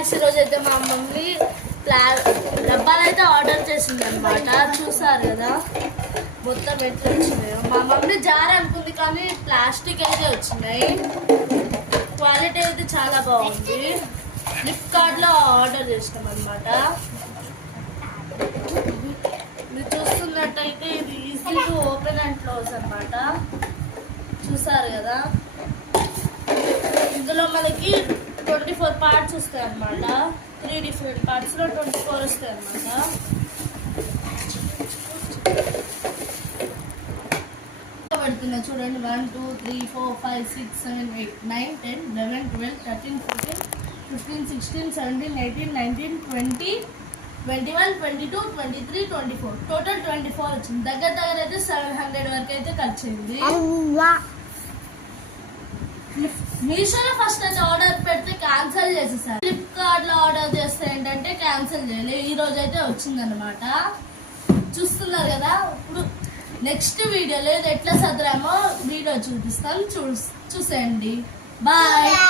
Guys ఈరోజు అయితే మా మమ్మీ డబ్బాలు అయితే ఆర్డర్ చేసింది అనమాట. చూసారు కదా మొత్తం ఎట్లా వచ్చినాయో. మా మమ్మీ జార్ అనుకుంది కానీ ప్లాస్టిక్ అయితే వచ్చినాయి. క్వాలిటీ అయితే చాలా బాగుంది. ఫ్లిప్కార్ట్లో ఆర్డర్ చేసినాం అనమాట. మీరు చూస్తున్నట్టయితే ఇది easy to open and close అనమాట. చూసారు కదా, ఇందులో మనకి 24 పార్ట్స్ వస్తాయి అన్నమాట. 3 డిఫరెంట్ పార్ట్స్లో 24 వస్తాయి అన్నమాట. పడుతున్నా చూడండి. 1 2 3 4 5 6 7 8 9 10 11 12 13 14 15 16 17 18 19 20 21 22 23 24 టోటల్ 24 వచ్చింది. దగ్గర అయితే 700 వరకు అయితే ఖర్చు అయింది. మీషోలో ఫస్ట్ అయితే ఆర్డర్ పెడితే క్యాన్సిల్ చేసేసారు. ఫ్లిప్కార్ట్ లో ఆర్డర్ చేస్తే ఏంటంటే క్యాన్సిల్ చేయలేదు. ఈ రోజు అయితే వచ్చిందనమాట. చూస్తున్నారు కదా. ఇప్పుడు నెక్స్ట్ వీడియోలో ఎట్లా సదరామో వీడియో చూపిస్తాను, చూసేయండి. బాయ్.